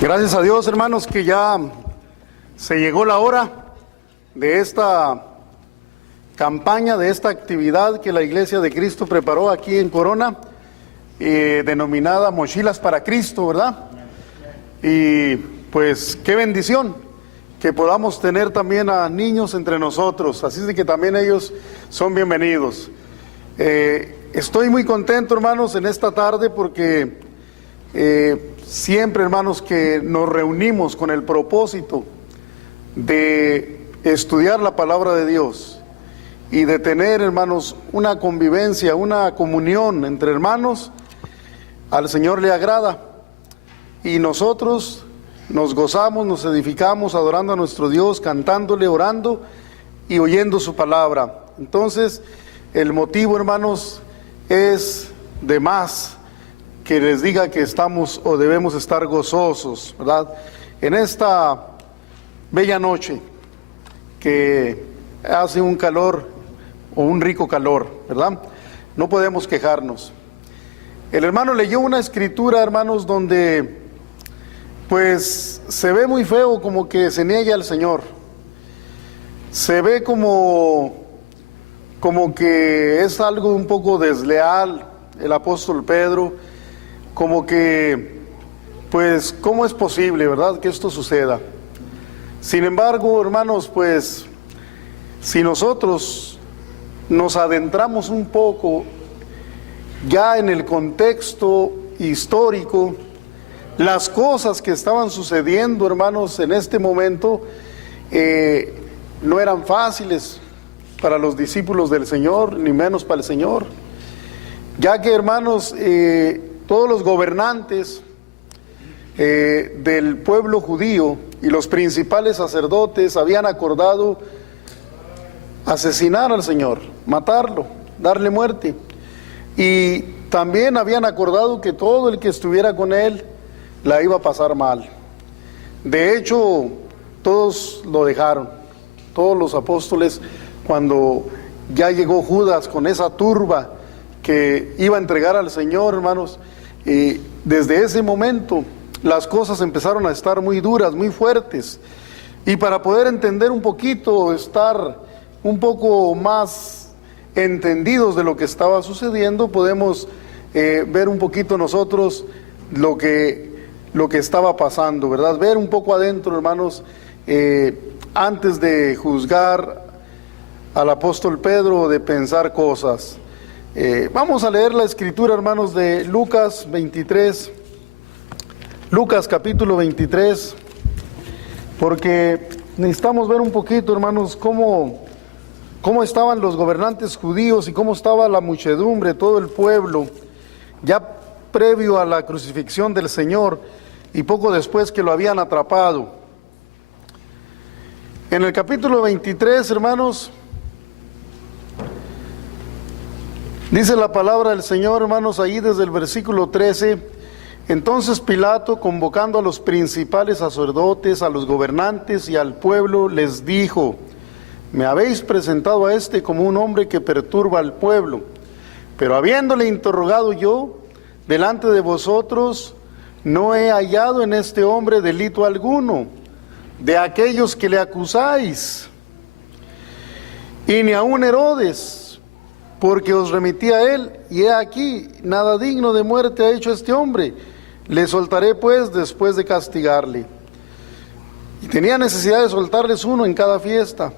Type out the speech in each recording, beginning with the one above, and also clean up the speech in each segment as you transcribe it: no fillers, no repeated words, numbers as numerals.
Gracias a Dios, hermanos, que ya se llegó la hora de esta campaña, de esta actividad que la Iglesia de Cristo preparó aquí en Corona, denominada Mochilas para Cristo, ¿verdad? Y pues qué bendición que podamos tener también a niños entre nosotros, así es de que también ellos son bienvenidos. Estoy muy contento, hermanos, en esta tarde porque siempre, hermanos, que nos reunimos con el propósito de estudiar la palabra de Dios y de tener, hermanos, una convivencia, una comunión entre hermanos, al Señor le agrada y nosotros nos gozamos, nos edificamos adorando a nuestro Dios, cantándole, orando y oyendo su palabra. Entonces, el motivo, hermanos, es de más que les diga que estamos o debemos estar gozosos, ¿verdad? En esta bella noche que hace un calor o un rico calor, ¿verdad? No podemos quejarnos. El hermano leyó una escritura, hermanos, donde pues se ve muy feo como que se niegue al Señor. Se ve como que es algo un poco desleal el apóstol Pedro, como que, pues, ¿cómo es posible, verdad, que esto suceda? Sin embargo, hermanos, pues, si nosotros nos adentramos un poco ya en el contexto histórico, las cosas que estaban sucediendo, hermanos, en este momento, no eran fáciles para los discípulos del Señor, ni menos para el Señor, ya que, hermanos, todos los gobernantes del pueblo judío y los principales sacerdotes habían acordado asesinar al Señor, matarlo, darle muerte, y también habían acordado que todo el que estuviera con él la iba a pasar mal. De hecho, todos lo dejaron, todos los apóstoles, cuando ya llegó Judas con esa turba que iba a entregar al Señor, hermanos, desde ese momento las cosas empezaron a estar muy duras, muy fuertes. Y para poder entender un poquito, estar un poco más entendidos de lo que estaba sucediendo, podemos ver un poquito nosotros lo que estaba pasando, ¿verdad? Ver un poco adentro, hermanos, antes de juzgar al apóstol Pedro, de pensar cosas. Vamos a leer la escritura, hermanos, de Lucas 23, Lucas capítulo 23, porque necesitamos ver un poquito, hermanos, cómo estaban los gobernantes judíos y cómo estaba la muchedumbre, todo el pueblo, ya previo a la crucifixión del Señor y poco después que lo habían atrapado. En el capítulo 23, hermanos, dice la palabra del Señor, hermanos, ahí desde el versículo 13, entonces Pilato, convocando a los principales sacerdotes, a los gobernantes y al pueblo, les dijo: me habéis presentado a este como un hombre que perturba al pueblo, pero habiéndole interrogado yo delante de vosotros, no he hallado en este hombre delito alguno de aquellos que le acusáis, y ni aun Herodes, porque os remití a él, y he aquí, nada digno de muerte ha hecho este hombre. Le soltaré pues después de castigarle. Y tenía necesidad de soltarles uno en cada fiesta.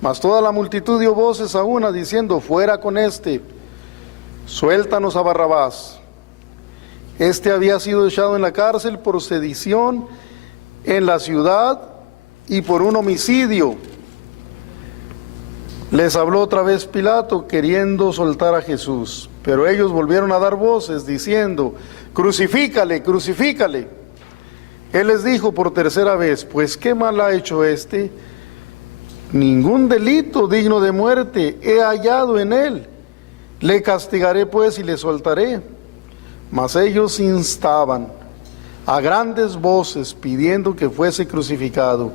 Mas toda la multitud dio voces a una, diciendo: fuera con este, suéltanos a Barrabás. Este había sido echado en la cárcel por sedición en la ciudad y por un homicidio. Les habló otra vez Pilato, queriendo soltar a Jesús, pero ellos volvieron a dar voces, diciendo: crucifícale, crucifícale. Él les dijo por tercera vez: pues ¿qué mal ha hecho este? Ningún delito digno de muerte he hallado en él. Le castigaré pues y le soltaré. Mas ellos instaban a grandes voces, pidiendo que fuese crucificado.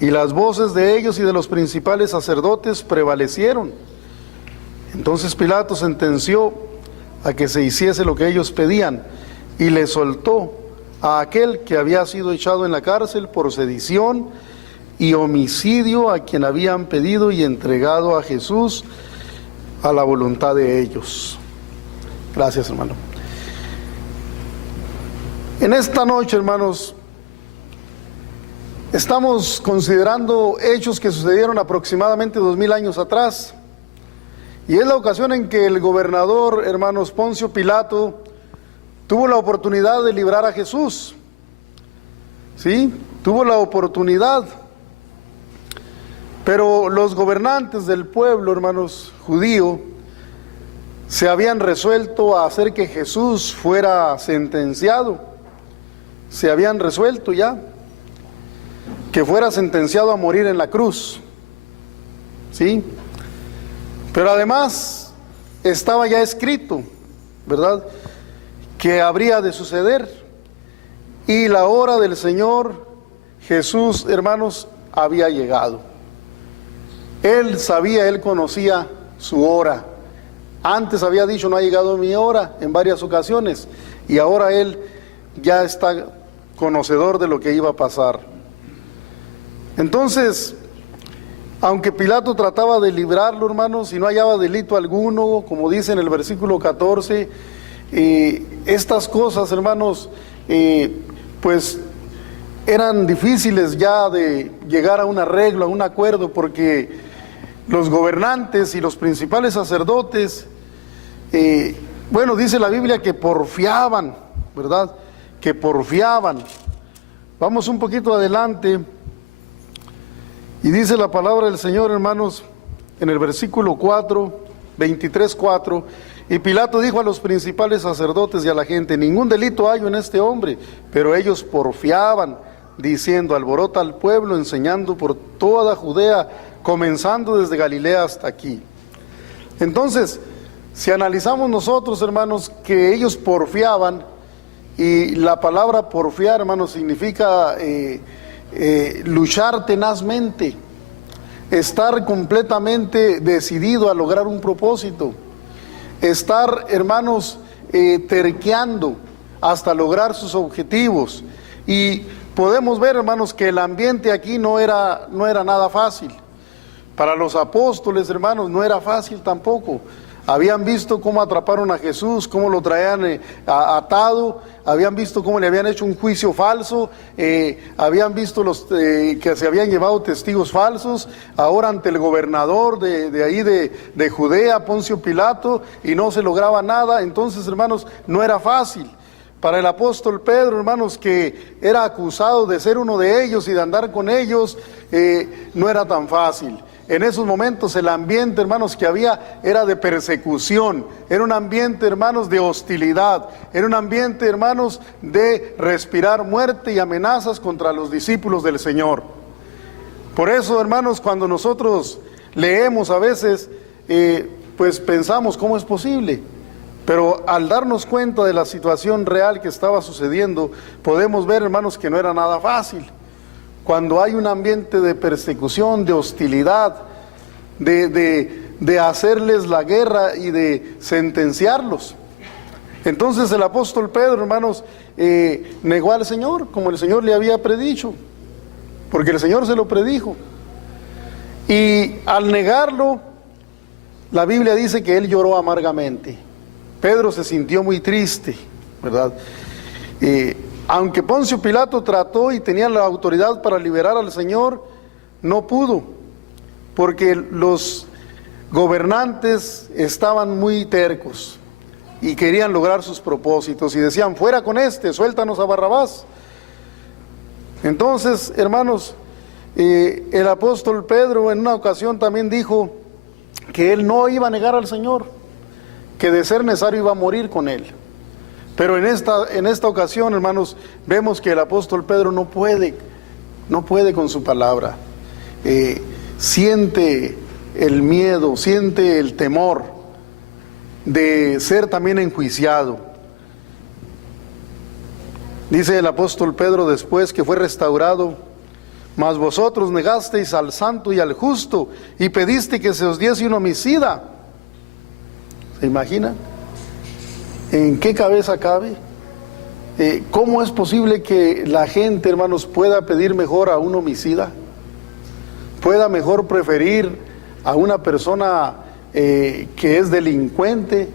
Y las voces de ellos y de los principales sacerdotes prevalecieron. Entonces Pilato sentenció a que se hiciese lo que ellos pedían, y le soltó a aquel que había sido echado en la cárcel por sedición y homicidio, a quien habían pedido y entregado a Jesús a la voluntad de ellos. Gracias, hermano. En esta noche, hermanos, estamos considerando hechos que sucedieron aproximadamente 2000 años atrás, y es la ocasión en que el gobernador, hermanos, Poncio Pilato, tuvo la oportunidad de librar a Jesús. ¿Sí? Tuvo la oportunidad. Pero los gobernantes del pueblo, hermanos, judío, se habían resuelto a hacer que Jesús fuera sentenciado. Se habían resuelto ya que fuera sentenciado a morir en la cruz. ¿Sí? Pero además estaba ya escrito, ¿verdad?, que habría de suceder. Y la hora del Señor Jesús, hermanos, había llegado. Él sabía, él conocía su hora. Antes había dicho, no ha llegado mi hora, en varias ocasiones. Y ahora él ya está conocedor de lo que iba a pasar. Entonces, aunque Pilato trataba de librarlo, hermanos, y no hallaba delito alguno, como dice en el versículo 14, estas cosas, hermanos, pues eran difíciles ya de llegar a un arreglo, a un acuerdo, porque los gobernantes y los principales sacerdotes, bueno, dice la Biblia que porfiaban, ¿verdad? Que porfiaban. Vamos un poquito adelante. Y dice la palabra del Señor, hermanos, en el versículo 4, 23:4, y Pilato dijo a los principales sacerdotes y a la gente, ningún delito hallo en este hombre, pero ellos porfiaban, diciendo, alborota al pueblo, enseñando por toda Judea, comenzando desde Galilea hasta aquí. Entonces, si analizamos nosotros, hermanos, que ellos porfiaban, y la palabra porfiar, hermanos, significa luchar tenazmente, estar completamente decidido a lograr un propósito, estar, hermanos, terqueando hasta lograr sus objetivos. Y podemos ver, hermanos, que el ambiente aquí no era nada fácil. Para los apóstoles, hermanos, no era fácil tampoco. Habían visto cómo atraparon a Jesús, cómo lo traían atado, habían visto cómo le habían hecho un juicio falso, habían visto que se habían llevado testigos falsos, ahora ante el gobernador de ahí de Judea, Poncio Pilato, y no se lograba nada. Entonces, hermanos, no era fácil. Para el apóstol Pedro, hermanos, que era acusado de ser uno de ellos y de andar con ellos, no era tan fácil. En esos momentos el ambiente, hermanos, que había era de persecución, era un ambiente, hermanos, de hostilidad, era un ambiente, hermanos, de respirar muerte y amenazas contra los discípulos del Señor. Por eso, hermanos, cuando nosotros leemos a veces, pues pensamos, ¿cómo es posible? Pero al darnos cuenta de la situación real que estaba sucediendo, podemos ver, hermanos, que no era nada fácil. Cuando hay un ambiente de persecución, de hostilidad, de hacerles la guerra y de sentenciarlos. Entonces el apóstol Pedro, hermanos, negó al Señor, como el Señor le había predicho, porque el Señor se lo predijo. Y al negarlo, la Biblia dice que él lloró amargamente. Pedro se sintió muy triste, ¿verdad? Aunque Poncio Pilato trató y tenía la autoridad para liberar al Señor, no pudo, porque los gobernantes estaban muy tercos y querían lograr sus propósitos y decían, fuera con este, suéltanos a Barrabás. Entonces, hermanos, el apóstol Pedro en una ocasión también dijo que él no iba a negar al Señor, que de ser necesario iba a morir con él. Pero en esta ocasión, hermanos, vemos que el apóstol Pedro no puede con su palabra. Siente el miedo, siente el temor de ser también enjuiciado. Dice el apóstol Pedro después que fue restaurado, mas vosotros negasteis al santo y al justo y pediste que se os diese un homicida. ¿Se imaginan? ¿En qué cabeza cabe ¿Cómo es posible que la gente, hermanos, pueda pedir mejor a un homicida? Pueda mejor preferir a una persona que es delincuente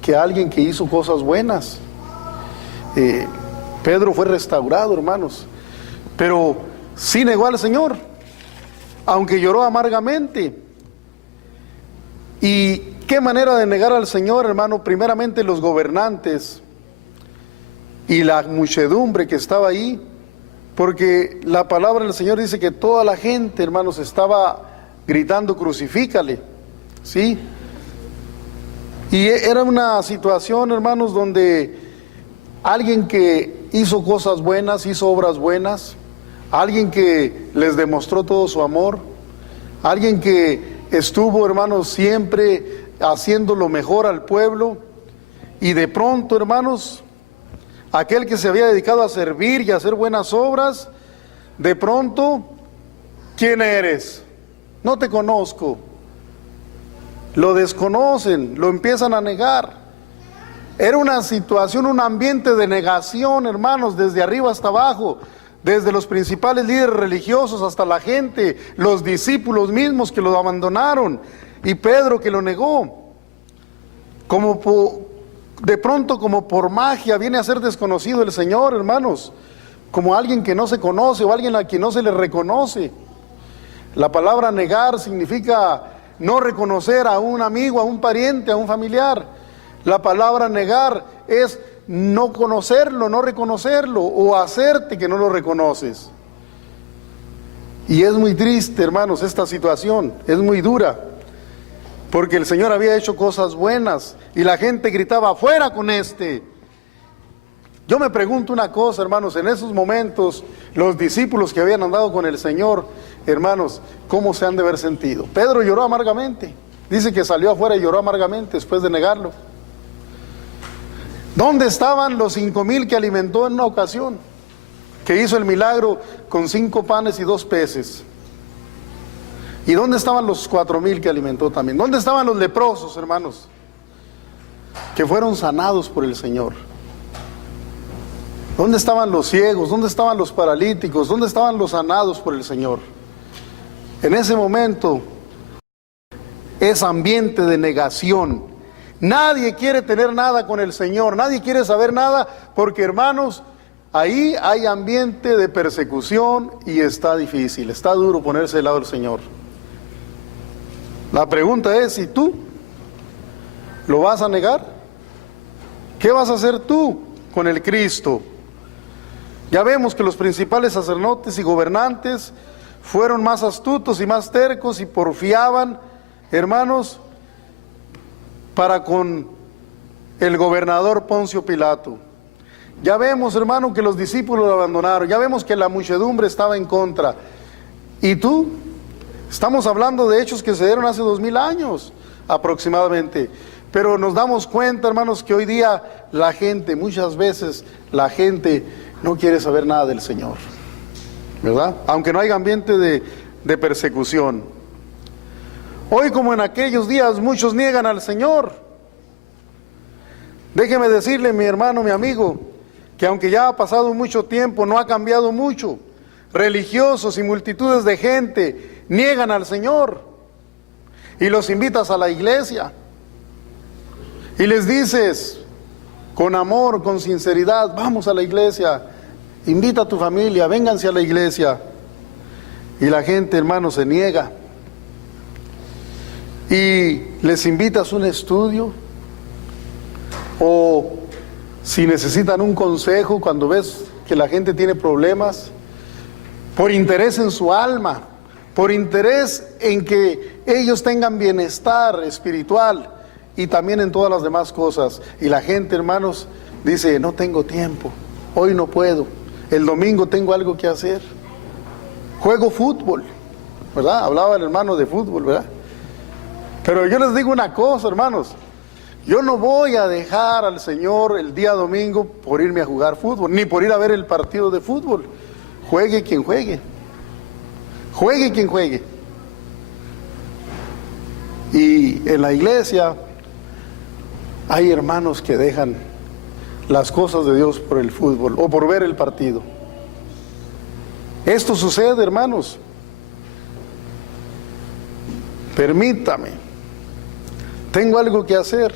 que a alguien que hizo cosas buenas. Pedro fue restaurado, hermanos, pero sí negó al Señor, aunque lloró amargamente. ¿Y qué manera de negar al Señor, hermano? Primeramente los gobernantes y la muchedumbre que estaba ahí, porque la palabra del Señor dice que toda la gente, hermanos, estaba gritando crucifícale, ¿sí? Y era una situación, hermanos, donde alguien que hizo cosas buenas, hizo obras buenas, alguien que les demostró todo su amor, alguien que estuvo, hermanos, siempre haciendo lo mejor al pueblo, y de pronto, hermanos, aquel que se había dedicado a servir y a hacer buenas obras, de pronto, ¿quién eres? No te conozco. Lo desconocen, lo empiezan a negar. Era una situación, un ambiente de negación, hermanos, desde arriba hasta abajo, desde los principales líderes religiosos hasta la gente, los discípulos mismos que lo abandonaron, y Pedro que lo negó. De pronto, como por magia, viene a ser desconocido el Señor, hermanos, como alguien que no se conoce o alguien a quien no se le reconoce. La palabra negar significa no reconocer a un amigo, a un pariente, a un familiar. La palabra negar es no conocerlo, no reconocerlo, o hacerte que no lo reconoces. Y es muy triste, hermanos, esta situación, es muy dura, porque el Señor había hecho cosas buenas y la gente gritaba, ¡fuera con este! Yo me pregunto una cosa, hermanos, en esos momentos, los discípulos que habían andado con el Señor, hermanos, ¿cómo se han de haber sentido? Pedro lloró amargamente, dice que salió afuera y lloró amargamente después de negarlo. ¿Dónde estaban los 5,000 que alimentó en una ocasión? Que hizo el milagro con 5 panes y 2 peces. ¿Y dónde estaban los 4,000 que alimentó también? ¿Dónde estaban los leprosos, hermanos? Que fueron sanados por el Señor. ¿Dónde estaban los ciegos? ¿Dónde estaban los paralíticos? ¿Dónde estaban los sanados por el Señor? En ese momento es ambiente de negación. Nadie quiere tener nada con el Señor, nadie quiere saber nada, porque, hermanos, ahí hay ambiente de persecución y está difícil, está duro ponerse del lado del Señor. La pregunta es, ¿y tú? ¿Lo vas a negar? ¿Qué vas a hacer tú con el Cristo? Ya vemos que los principales sacerdotes y gobernantes fueron más astutos y más tercos y porfiaban, hermanos, para con el gobernador Poncio Pilato. Ya vemos, hermano, que los discípulos lo abandonaron, ya vemos que la muchedumbre estaba en contra. ¿Y tú? Estamos hablando de hechos que se dieron hace 2000 años aproximadamente, pero nos damos cuenta, hermanos, que hoy día la gente, muchas veces la gente no quiere saber nada del Señor, ¿verdad? Aunque no haya ambiente de persecución. Hoy, como en aquellos días, muchos niegan al Señor. Déjeme decirle, mi hermano, mi amigo, que aunque ya ha pasado mucho tiempo, no ha cambiado mucho. Religiosos y multitudes de gente niegan al Señor, y los invitas a la iglesia y les dices con amor, con sinceridad, vamos a la iglesia, invita a tu familia, vénganse a la iglesia, y la gente, hermano, se niega. Y les invitas un estudio, o si necesitan un consejo, cuando ves que la gente tiene problemas, por interés en su alma, por interés en que ellos tengan bienestar espiritual y también en todas las demás cosas. Y la gente, hermanos, dice, no tengo tiempo, hoy no puedo, el domingo tengo algo que hacer, juego fútbol, ¿verdad? Hablaba el hermano de fútbol, ¿verdad? Pero yo les digo una cosa, hermanos, yo no voy a dejar al Señor el día domingo por irme a jugar fútbol, ni por ir a ver el partido de fútbol. Juegue quien juegue, juegue quien juegue. Y en la iglesia hay hermanos que dejan las cosas de Dios por el fútbol o por ver el partido. Esto sucede, hermanos. Permítame. Tengo algo que hacer.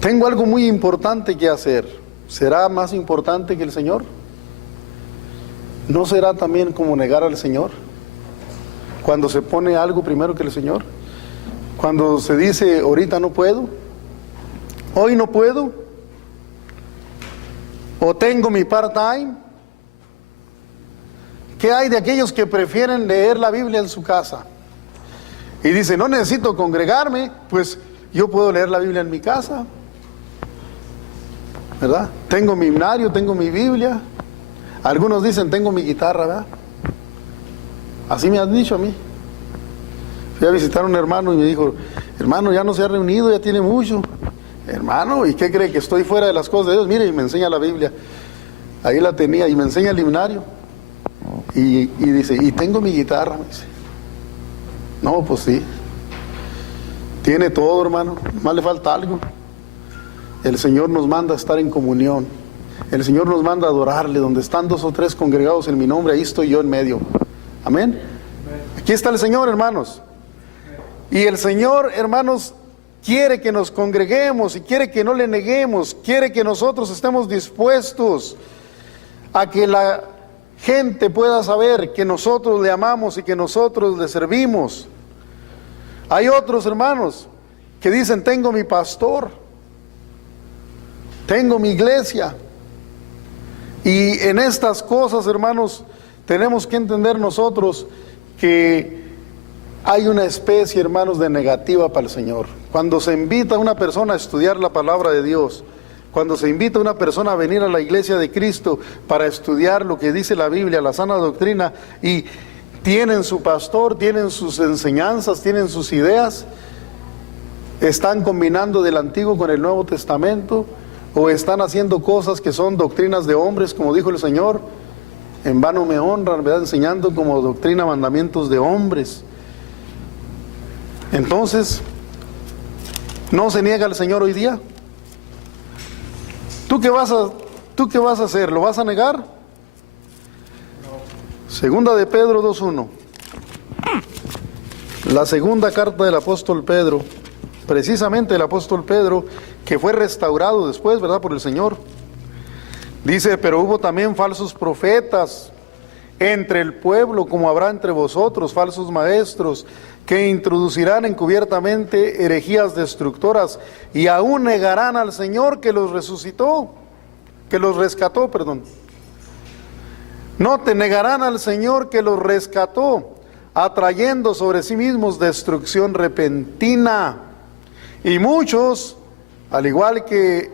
Tengo algo muy importante que hacer. ¿Será más importante que el Señor? ¿No será también como negar al Señor? Cuando se pone algo primero que el Señor. Cuando se dice, ahorita no puedo, hoy no puedo, o tengo mi part-time. ¿Qué hay de aquellos que prefieren leer la Biblia en su casa? Y dicen, no necesito congregarme, pues yo puedo leer la Biblia en mi casa, ¿verdad? Tengo mi himnario, tengo mi Biblia. Algunos dicen, tengo mi guitarra, ¿verdad? Así me han dicho a mí. Fui a visitar a un hermano y me dijo, hermano, ya no se ha reunido, ya tiene mucho. Hermano, ¿y qué cree? Que estoy fuera de las cosas de Dios. Mire, y me enseña la Biblia. Ahí la tenía, y me enseña el himnario. Y dice, y tengo mi guitarra, me dice. No, pues sí. Tiene todo, hermano. Más le falta algo. El Señor nos manda a estar en comunión. El Señor nos manda a adorarle. Donde están 2 o 3 congregados en mi nombre, ahí estoy yo en medio. Amén. Aquí está el Señor, hermanos. Y el Señor, hermanos, quiere que nos congreguemos y quiere que no le neguemos. Quiere que nosotros estemos dispuestos a que la gente pueda saber que nosotros le amamos y que nosotros le servimos. Hay otros hermanos que dicen, tengo mi pastor, tengo mi iglesia. Y en estas cosas, hermanos, tenemos que entender nosotros que hay una especie, hermanos, de negativa para el Señor. Cuando se invita a una persona a estudiar la palabra de Dios, cuando se invita a una persona a venir a la iglesia de Cristo para estudiar lo que dice la Biblia, la sana doctrina, y tienen su pastor, tienen sus enseñanzas, tienen sus ideas, están combinando del Antiguo con el Nuevo Testamento, o están haciendo cosas que son doctrinas de hombres, como dijo el Señor, en vano me honran, ¿verdad? Enseñando como doctrina mandamientos de hombres. Entonces, ¿no se niega al Señor hoy día? ¿Tú qué vas a hacer? ¿Lo vas a negar? No. Segunda de Pedro 2:1. La segunda carta del apóstol Pedro, precisamente el apóstol Pedro, que fue restaurado después, ¿verdad?, por el Señor. Dice, pero hubo también falsos profetas entre el pueblo, como habrá entre vosotros falsos maestros, que introducirán encubiertamente herejías destructoras y aún negarán al Señor que los rescató. No te negarán al Señor que los rescató, atrayendo sobre sí mismos destrucción repentina. Y muchos, al igual que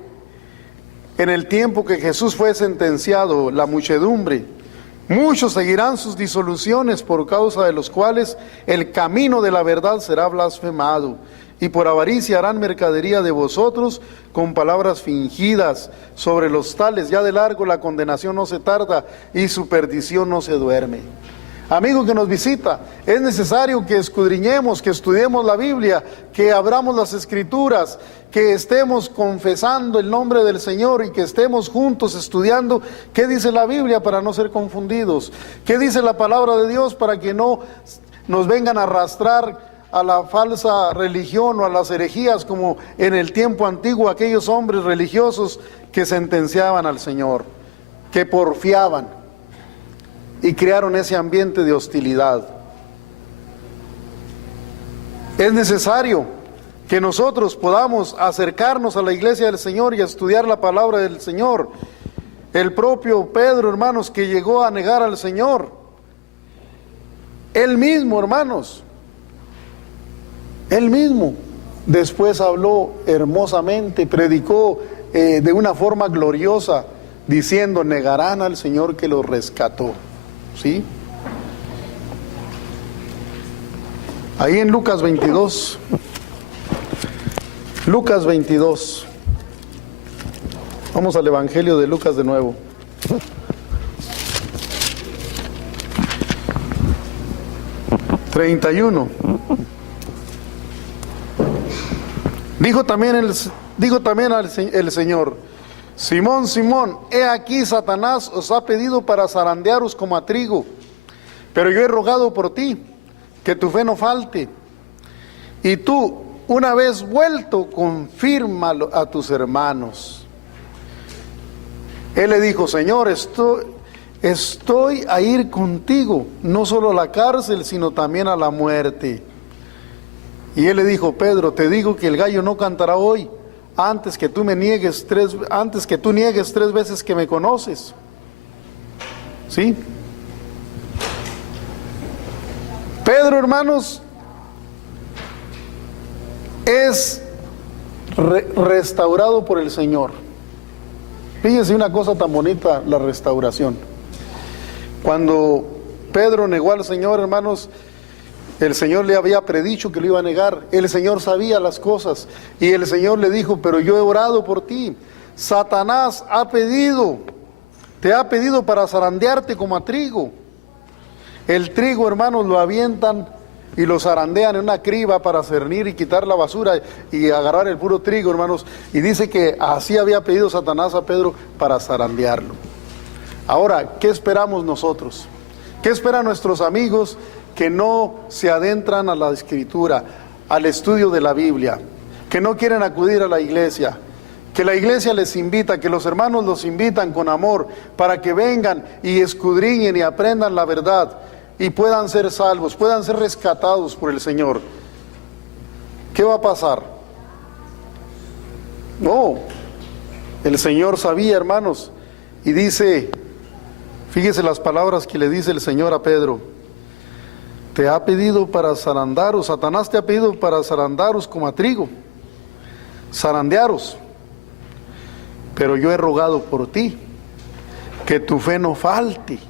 en el tiempo que Jesús fue sentenciado, la muchedumbre, muchos seguirán sus disoluciones, por causa de los cuales el camino de la verdad será blasfemado, y por avaricia harán mercadería de vosotros con palabras fingidas. Sobre los tales ya de largo la condenación no se tarda y su perdición no se duerme. Amigo que nos visita, es necesario que escudriñemos, que estudiemos la Biblia, que abramos las Escrituras, que estemos confesando el nombre del Señor y que estemos juntos estudiando qué dice la Biblia para no ser confundidos, qué dice la palabra de Dios para que no nos vengan a arrastrar a la falsa religión o a las herejías, como en el tiempo antiguo aquellos hombres religiosos que sentenciaban al Señor, que porfiaban y crearon ese ambiente de hostilidad. Es necesario que nosotros podamos acercarnos a la iglesia del Señor y a estudiar la palabra del Señor. El propio Pedro, hermanos, que llegó a negar al Señor, él mismo, hermanos, él mismo después habló hermosamente, predicó de una forma gloriosa, diciendo, negarán al Señor que los rescató. ¿Sí? Ahí en Lucas 22. Lucas 22. Vamos al Evangelio de Lucas de nuevo. ...31... Dijo también Dijo también el Señor: Simón, Simón, he aquí Satanás os ha pedido para zarandearos como a trigo, pero yo he rogado por ti, que tu fe no falte. Y tú, una vez vuelto, confírmalo a tus hermanos. Él le dijo: Señor, estoy a ir contigo, no solo a la cárcel, sino también a la muerte. Y él le dijo: Pedro, te digo que el gallo no cantará hoy, antes que tú niegues 3 veces que me conoces. ¿Sí? Pedro, hermanos, es restaurado por el Señor. Fíjense una cosa tan bonita, la restauración. Cuando Pedro negó al Señor, hermanos, el Señor le había predicho que lo iba a negar. El Señor sabía las cosas. Y el Señor le dijo: pero yo he orado por ti. Satanás te ha pedido para zarandearte como a trigo. El trigo, hermanos, lo avientan y lo zarandean en una criba para cernir y quitar la basura y agarrar el puro trigo, hermanos. Y dice que así había pedido Satanás a Pedro para zarandearlo. Ahora, ¿qué esperamos nosotros? ¿Qué esperan nuestros amigos que no se adentran a la Escritura, al estudio de la Biblia, que no quieren acudir a la iglesia, que la iglesia les invita, que los hermanos los invitan con amor para que vengan y escudriñen y aprendan la verdad y puedan ser salvos, puedan ser rescatados por el Señor? ¿Qué va a pasar? No, el Señor sabía, hermanos, y dice, fíjese las palabras que le dice el Señor a Pedro: te ha pedido para zarandaros, Satanás te ha pedido para zarandaros como a trigo, zarandearos, pero yo he rogado por ti, que tu fe no falte.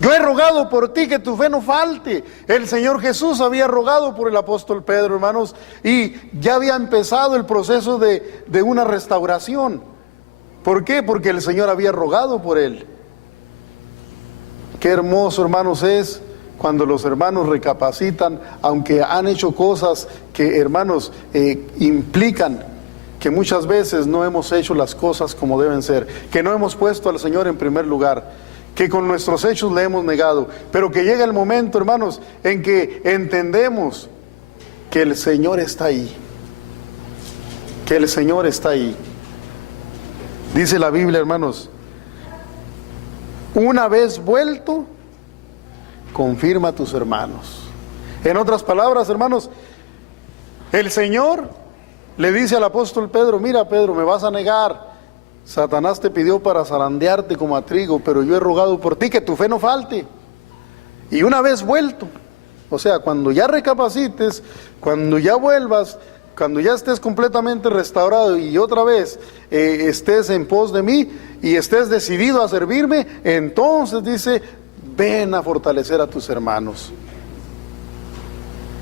Yo he rogado por ti, que tu fe no falte. El Señor Jesús había rogado por el apóstol Pedro, hermanos, y ya había empezado el proceso de una restauración. ¿Por qué? Porque el Señor había rogado por él. Qué hermoso, hermanos, es cuando los hermanos recapacitan, aunque han hecho cosas que, hermanos, implican que muchas veces no hemos hecho las cosas como deben ser, que no hemos puesto al Señor en primer lugar, que con nuestros hechos le hemos negado, pero que llega el momento, hermanos, en que entendemos que el Señor está ahí, que el Señor está ahí. Dice la Biblia, hermanos: una vez vuelto, confirma a tus hermanos. En otras palabras, hermanos, el Señor le dice al apóstol Pedro: mira, Pedro, me vas a negar. Satanás te pidió para zarandearte como a trigo, pero yo he rogado por ti, que tu fe no falte. Y una vez vuelto, o sea, cuando ya recapacites, cuando ya vuelvas, cuando ya estés completamente restaurado y otra vez estés en pos de mí y estés decidido a servirme, entonces dice: ven a fortalecer a tus hermanos.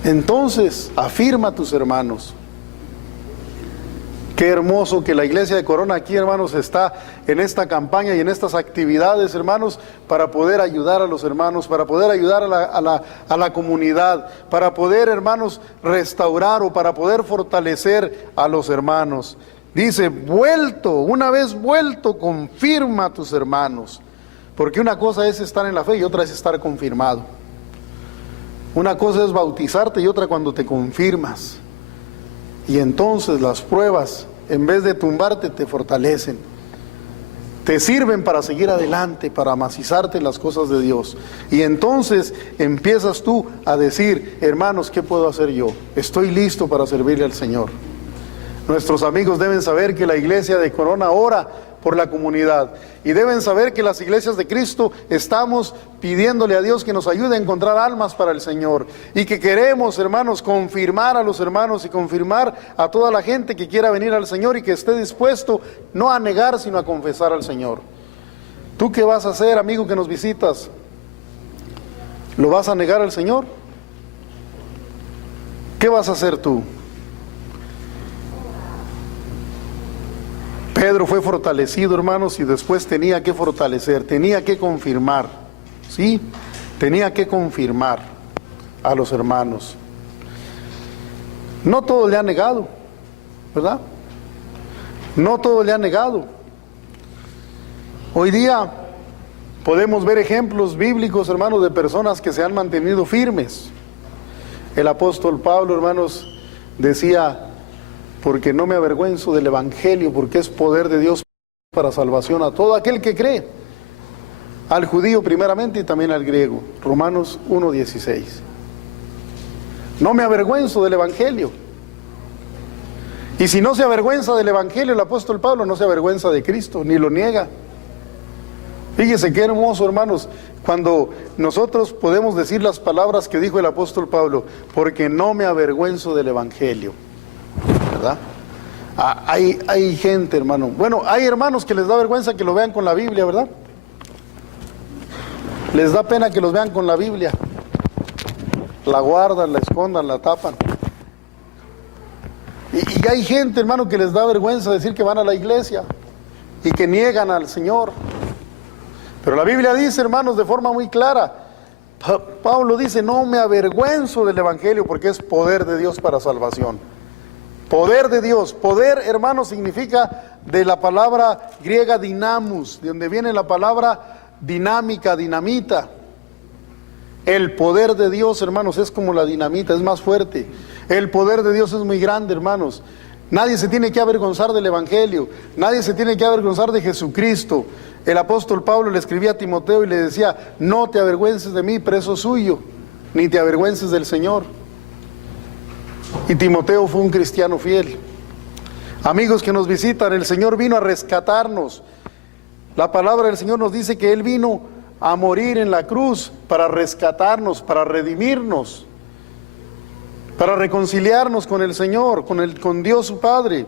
Entonces, afirma a tus hermanos. Qué hermoso que la iglesia de Corona aquí, hermanos, está en esta campaña y en estas actividades, hermanos, para poder ayudar a los hermanos, para poder ayudar a la comunidad, para poder, hermanos, restaurar o para poder fortalecer a los hermanos. Dice: una vez vuelto, confirma a tus hermanos. Porque una cosa es estar en la fe y otra es estar confirmado. Una cosa es bautizarte y otra cuando te confirmas. Y entonces las pruebas, en vez de tumbarte, te fortalecen. Te sirven para seguir adelante, para amacizarte en las cosas de Dios. Y entonces empiezas tú a decir: hermanos, ¿qué puedo hacer yo? Estoy listo para servirle al Señor. Nuestros amigos deben saber que la iglesia de Corona ora por la comunidad. Y deben saber que las iglesias de Cristo estamos pidiéndole a Dios que nos ayude a encontrar almas para el Señor. Y que queremos, hermanos, confirmar a los hermanos y confirmar a toda la gente que quiera venir al Señor y que esté dispuesto no a negar, sino a confesar al Señor. ¿Tú qué vas a hacer, amigo que nos visitas? ¿Lo vas a negar al Señor? ¿Qué vas a hacer tú? Pedro fue fortalecido, hermanos, y después tenía que fortalecer, tenía que confirmar, ¿sí? Tenía que confirmar a los hermanos. No todos le han negado, ¿verdad? No todo le ha negado. Hoy día podemos ver ejemplos bíblicos, hermanos, de personas que se han mantenido firmes. El apóstol Pablo, hermanos, decía: porque no me avergüenzo del evangelio, porque es poder de Dios para salvación a todo aquel que cree, al judío primeramente y también al griego. Romanos 1:16. No me avergüenzo del evangelio. Y si no se avergüenza del evangelio, el apóstol Pablo no se avergüenza de Cristo, ni lo niega. Fíjese qué hermoso, hermanos, cuando nosotros podemos decir las palabras que dijo el apóstol Pablo: porque no me avergüenzo del evangelio, ¿verdad? Hay gente, hermano, bueno, hay hermanos que les da vergüenza que lo vean con la Biblia, ¿verdad? Les da pena que los vean con la Biblia. La guardan, la escondan, la tapan. Y hay gente, hermano, que les da vergüenza decir que van a la iglesia y que niegan al Señor. Pero la Biblia dice, hermanos, de forma muy clara, Pablo dice: no me avergüenzo del evangelio, porque es poder de Dios para salvación. Poder de Dios. Poder, hermanos, significa de la palabra griega dinamus, de donde viene la palabra dinámica, dinamita. El poder de Dios, hermanos, es como la dinamita, es más fuerte. El poder de Dios es muy grande, hermanos. Nadie se tiene que avergonzar del evangelio, nadie se tiene que avergonzar de Jesucristo. El apóstol Pablo le escribía a Timoteo y le decía: no te avergüences de mí, preso suyo, ni te avergüences del Señor. Y Timoteo fue un cristiano fiel. Amigos que nos visitan, el Señor vino a rescatarnos. La palabra del Señor nos dice que Él vino a morir en la cruz para rescatarnos, para redimirnos, para reconciliarnos con el Señor, con Dios su Padre.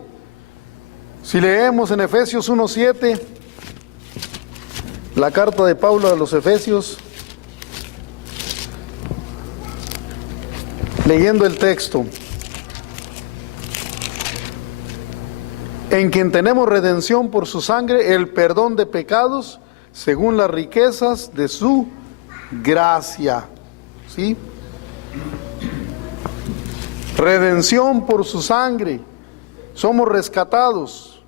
Si leemos en Efesios 1:7, la carta de Pablo a los Efesios, leyendo el texto: en quien tenemos redención por su sangre, el perdón de pecados, según las riquezas de su gracia. ¿Sí? Redención por su sangre. Somos rescatados,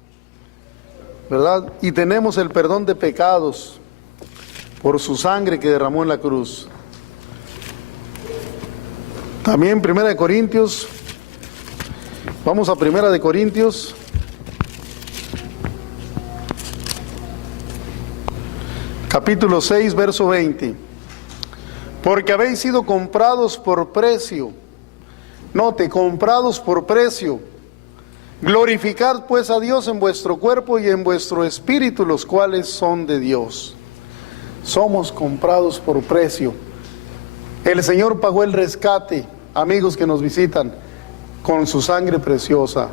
¿verdad? Y tenemos el perdón de pecados por su sangre que derramó en la cruz. También 1 Corintios, vamos a 1 Corintios, capítulo 6, verso 20. Porque habéis sido comprados por precio. Note, comprados por precio. Glorificad pues a Dios en vuestro cuerpo y en vuestro espíritu, los cuales son de Dios. Somos comprados por precio. El Señor pagó el rescate, amigos que nos visitan, con su sangre preciosa.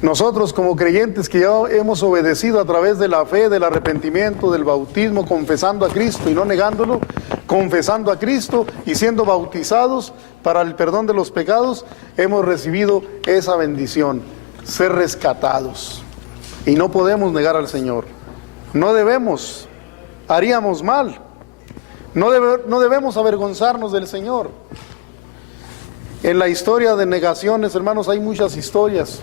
Nosotros como creyentes que ya hemos obedecido a través de la fe, del arrepentimiento, del bautismo, confesando a Cristo y no negándolo, confesando a Cristo y siendo bautizados para el perdón de los pecados, hemos recibido esa bendición, ser rescatados. Y no podemos negar al Señor. No debemos, haríamos mal. No debemos avergonzarnos del Señor. En la historia de negaciones, hermanos, hay muchas historias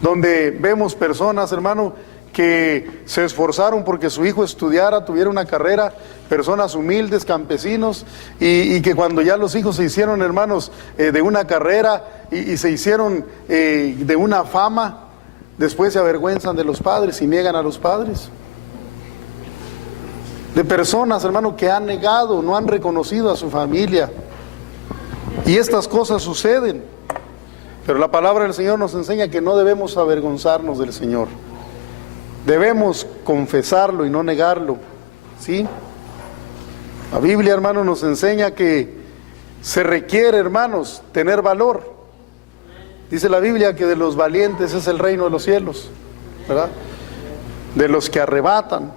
donde vemos personas, hermano, que se esforzaron porque su hijo estudiara, tuviera una carrera, personas humildes, campesinos, y que cuando ya los hijos se hicieron, hermanos, de una carrera y se hicieron de una fama, después se avergüenzan de los padres y niegan a los padres. De personas, hermano, que han negado, no han reconocido a su familia. Y estas cosas suceden. Pero la palabra del Señor nos enseña que no debemos avergonzarnos del Señor. Debemos confesarlo y no negarlo. ¿Sí? La Biblia, hermano, nos enseña que se requiere, hermanos, tener valor. Dice la Biblia que de los valientes es el reino de los cielos, ¿verdad? De los que arrebatan.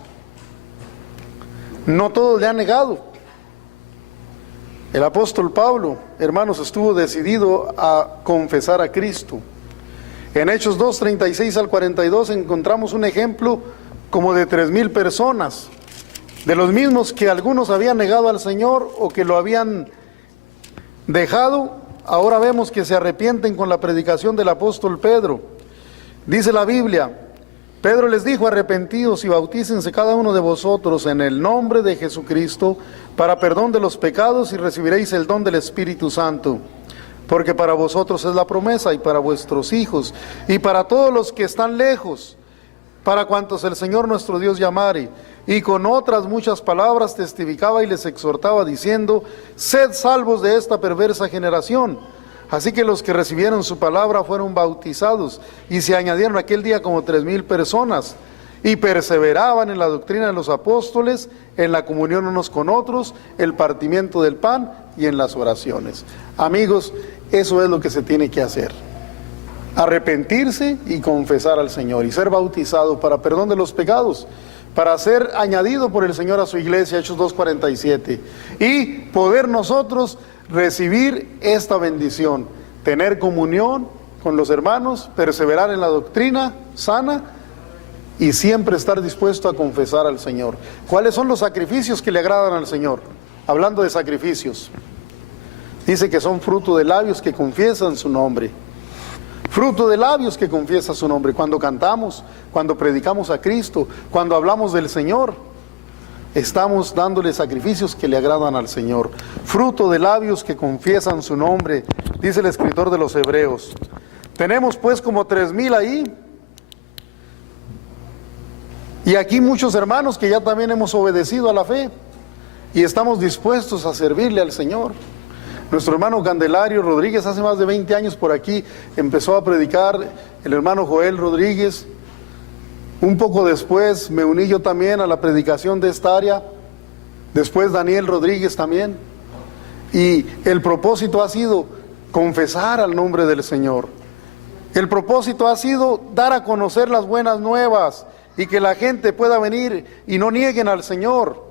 No todos le han negado. El apóstol Pablo, hermanos, estuvo decidido a confesar a Cristo. En Hechos 2, 36 al 42 encontramos un ejemplo como de 3,000 personas, de los mismos que algunos habían negado al Señor o que lo habían dejado. Ahora vemos que se arrepienten con la predicación del apóstol Pedro. Dice la Biblia: Pedro les dijo: arrepentíos y bautícense cada uno de vosotros en el nombre de Jesucristo para perdón de los pecados, y recibiréis el don del Espíritu Santo. Porque para vosotros es la promesa, y para vuestros hijos, y para todos los que están lejos, para cuantos el Señor nuestro Dios llamare. Y con otras muchas palabras testificaba y les exhortaba, diciendo: sed salvos de esta perversa generación. Así que los que recibieron su palabra fueron bautizados, y se añadieron aquel día como 3,000 personas, y perseveraban en la doctrina de los apóstoles, en la comunión unos con otros, el partimiento del pan y en las oraciones. Amigos, eso es lo que se tiene que hacer: arrepentirse y confesar al Señor, y ser bautizado para perdón de los pecados, para ser añadido por el Señor a su iglesia, Hechos 2:47, y poder nosotros recibir esta bendición, tener comunión con los hermanos, perseverar en la doctrina sana y siempre estar dispuesto a confesar al Señor. ¿Cuáles son los sacrificios que le agradan al Señor? Hablando de sacrificios, dice que son fruto de labios que confiesan su nombre. Fruto de labios que confiesa su nombre. Cuando cantamos, cuando predicamos a Cristo, cuando hablamos del Señor, estamos dándole sacrificios que le agradan al Señor. Fruto de labios que confiesan su nombre, dice el escritor de los Hebreos. Tenemos pues como 3,000 ahí. Y aquí muchos hermanos que ya también hemos obedecido a la fe y estamos dispuestos a servirle al Señor. Nuestro hermano Candelario Rodríguez hace más de 20 años por aquí empezó a predicar, el hermano Joel Rodríguez. Un poco después me uní yo también a la predicación de esta área, después Daniel Rodríguez también. Y el propósito ha sido confesar al nombre del Señor. El propósito ha sido dar a conocer las buenas nuevas y que la gente pueda venir y no nieguen al Señor,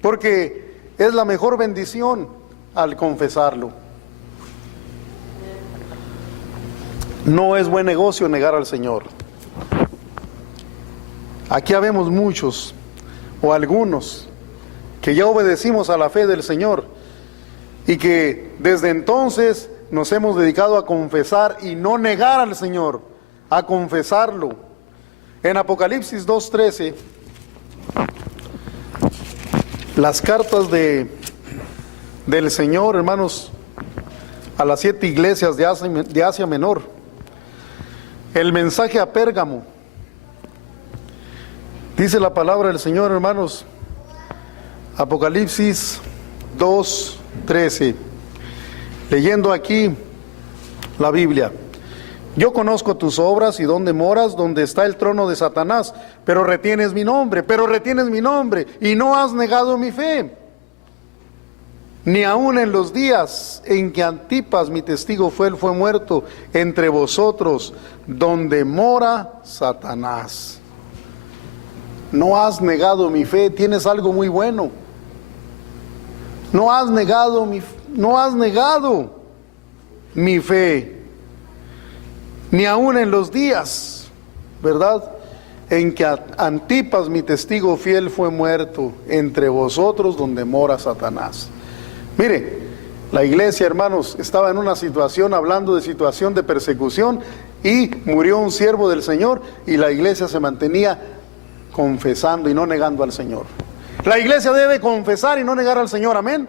porque es la mejor bendición al confesarlo. No es buen negocio negar al Señor. Aquí habemos muchos o algunos que ya obedecimos a la fe del Señor y que desde entonces nos hemos dedicado a confesar y no negar al Señor, a confesarlo. En Apocalipsis 2:13, las cartas del Señor, hermanos, a las 7 iglesias de Asia Menor, el mensaje a Pérgamo, dice la palabra del Señor, hermanos, Apocalipsis 2:13, leyendo aquí la Biblia. Yo conozco tus obras y dónde moras, donde está el trono de Satanás, pero retienes mi nombre, y no has negado mi fe. Ni aun en los días en que Antipas, mi testigo fiel, fue muerto entre vosotros, donde mora Satanás. No has negado mi fe, tienes algo muy bueno. No has negado mi fe. Ni aun en los días, ¿verdad?, en que Antipas, mi testigo fiel, fue muerto entre vosotros, donde mora Satanás. Mire, la iglesia, hermanos, estaba en una situación, hablando de situación de persecución, y murió un siervo del Señor, y la iglesia se mantenía confesando y no negando al Señor. La iglesia debe confesar y no negar al Señor, amén.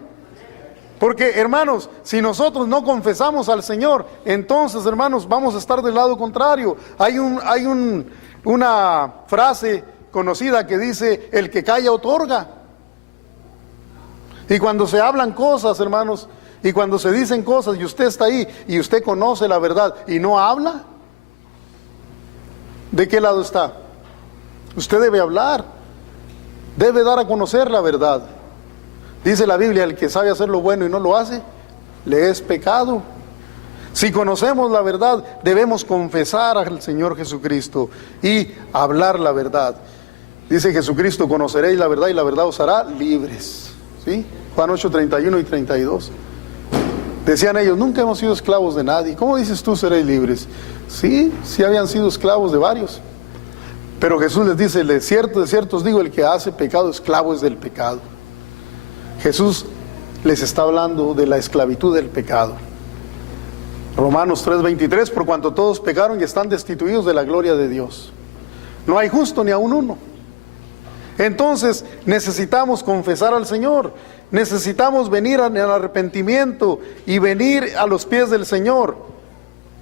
Porque, hermanos, si nosotros no confesamos al Señor, entonces, hermanos, vamos a estar del lado contrario. Hay una frase conocida que dice: el que calla otorga. Y cuando se hablan cosas, hermanos, y cuando se dicen cosas y usted está ahí y usted conoce la verdad y no habla, ¿de qué lado está? Usted debe hablar, debe dar a conocer la verdad. Dice la Biblia: el que sabe hacer lo bueno y no lo hace, le es pecado. Si conocemos la verdad, debemos confesar al Señor Jesucristo y hablar la verdad. Dice Jesucristo: conoceréis la verdad y la verdad os hará libres. ¿Sí? Juan 8:31 y 32. Decían ellos: nunca hemos sido esclavos de nadie. ¿Cómo dices tú seréis libres? Sí habían sido esclavos de varios. Pero Jesús les dice: de cierto os digo, el que hace pecado, esclavo es del pecado. Jesús les está hablando de la esclavitud del pecado. Romanos 3:23, por cuanto todos pecaron y están destituidos de la gloria de Dios. No hay justo ni aun uno. Entonces necesitamos confesar al Señor, necesitamos venir al arrepentimiento y venir a los pies del Señor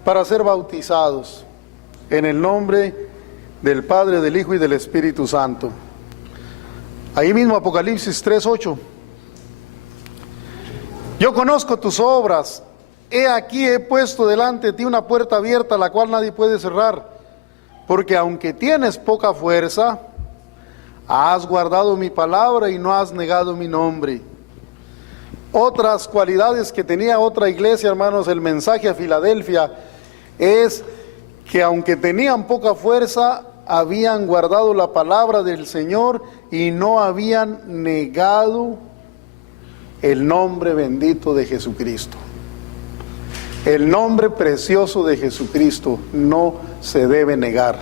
para ser bautizados en el nombre del Padre, del Hijo y del Espíritu Santo. Ahí mismo Apocalipsis 3:8. Yo conozco tus obras, he aquí he puesto delante de ti una puerta abierta, la cual nadie puede cerrar, porque aunque tienes poca fuerza, has guardado mi palabra y no has negado mi nombre. Otras cualidades que tenía otra iglesia, hermanos, el mensaje a Filadelfia, es que aunque tenían poca fuerza, habían guardado la palabra del Señor y no habían negado el nombre bendito de Jesucristo. El nombre precioso de Jesucristo no se debe negar.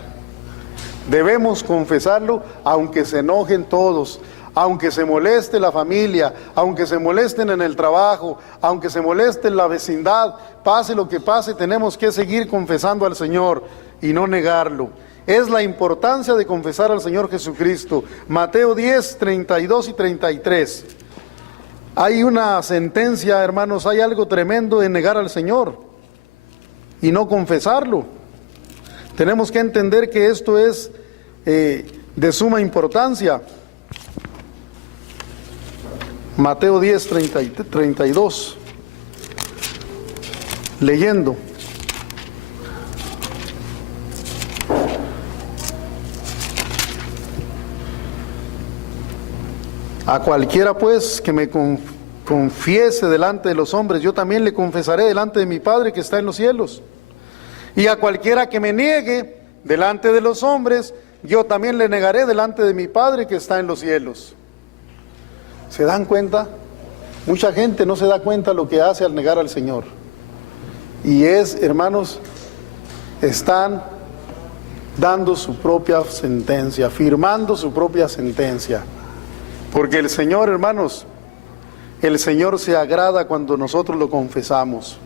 Debemos confesarlo aunque se enojen todos, aunque se moleste la familia, aunque se molesten en el trabajo, aunque se moleste en la vecindad, pase lo que pase, tenemos que seguir confesando al Señor y no negarlo. Es la importancia de confesar al Señor Jesucristo. Mateo 10, 32 y 33. Hay una sentencia, hermanos, hay algo tremendo en negar al Señor y no confesarlo. Tenemos que entender que esto es de suma importancia. Mateo 10, 32. Leyendo. A cualquiera pues que me confiese delante de los hombres, yo también le confesaré delante de mi Padre que está en los cielos. Y a cualquiera que me niegue delante de los hombres, yo también le negaré delante de mi Padre que está en los cielos. ¿Se dan cuenta? Mucha gente no se da cuenta lo que hace al negar al Señor. Y hermanos, están dando su propia sentencia, firmando su propia sentencia. Porque el Señor, hermanos, el Señor se agrada cuando nosotros lo confesamos.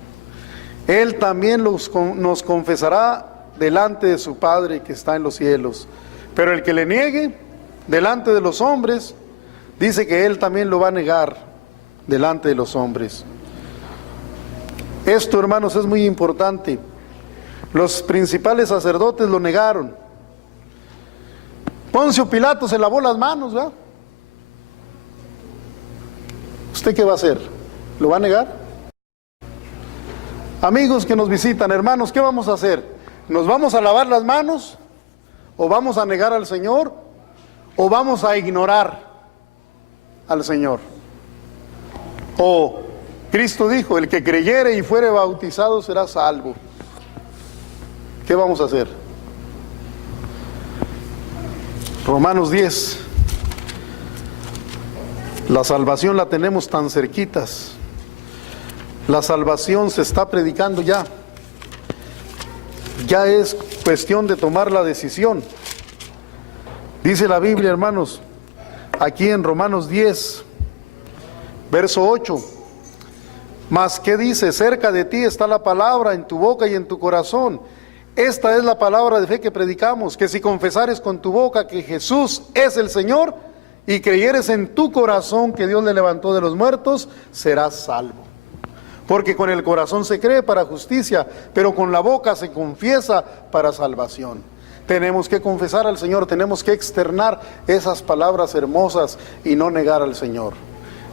Él también nos confesará delante de su Padre que está en los cielos. Pero el que le niegue delante de los hombres, dice que Él también lo va a negar delante de los hombres. Esto, hermanos, es muy importante. Los principales sacerdotes lo negaron. Poncio Pilato se lavó las manos, ¿verdad? ¿Usted qué va a hacer? ¿Lo va a negar? Amigos que nos visitan, hermanos, ¿qué vamos a hacer? ¿Nos vamos a lavar las manos? ¿O vamos a negar al Señor? ¿O vamos a ignorar al Señor? O Cristo dijo, el que creyere y fuere bautizado será salvo. ¿Qué vamos a hacer? Romanos 10. La salvación la tenemos tan cerquitas. La salvación se está predicando ya. Ya es cuestión de tomar la decisión. Dice la Biblia, hermanos, aquí en Romanos 10, verso 8. Mas, ¿qué dice? Cerca de ti está la palabra, en tu boca y en tu corazón. Esta es la palabra de fe que predicamos, que si confesares con tu boca que Jesús es el Señor y creyeres en tu corazón que Dios le levantó de los muertos, serás salvo. Porque con el corazón se cree para justicia, pero con la boca se confiesa para salvación. Tenemos que confesar al Señor, tenemos que externar esas palabras hermosas y no negar al Señor.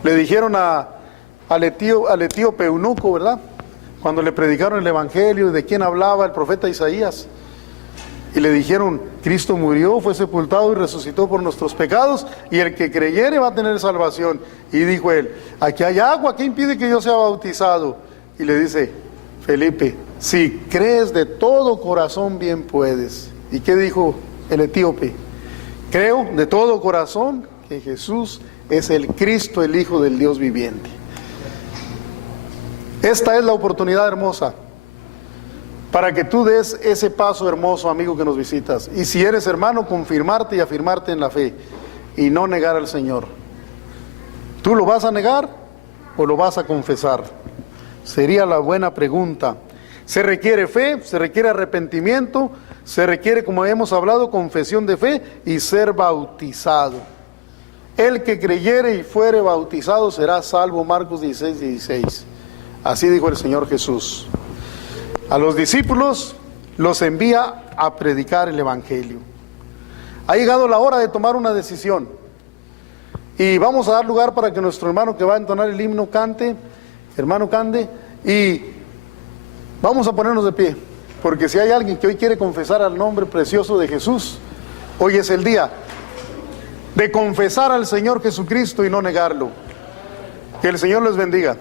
Le dijeron al etíope eunuco, ¿verdad? Cuando le predicaron el Evangelio, ¿de quién hablaba? El profeta Isaías. Y le dijeron, Cristo murió, fue sepultado y resucitó por nuestros pecados, y el que creyere va a tener salvación. Y dijo él, aquí hay agua, ¿qué impide que yo sea bautizado? Y le dice, Felipe, si crees de todo corazón, bien puedes. ¿Y qué dijo el etíope? Creo de todo corazón que Jesús es el Cristo, el Hijo del Dios viviente. Esta es la oportunidad hermosa para que tú des ese paso hermoso, amigo que nos visitas. Y si eres hermano, confirmarte y afirmarte en la fe y no negar al Señor. ¿Tú lo vas a negar o lo vas a confesar? Sería la buena pregunta. Se requiere fe, se requiere arrepentimiento, se requiere, como hemos hablado, confesión de fe y ser bautizado. El que creyere y fuere bautizado será salvo. Marcos 16, 16. Así dijo el Señor Jesús. A los discípulos los envía a predicar el Evangelio. Ha llegado la hora de tomar una decisión. Y vamos a dar lugar para que nuestro hermano que va a entonar el himno cante, hermano Cande, y vamos a ponernos de pie, porque si hay alguien que hoy quiere confesar al nombre precioso de Jesús, hoy es el día de confesar al Señor Jesucristo y no negarlo. Que el Señor les bendiga.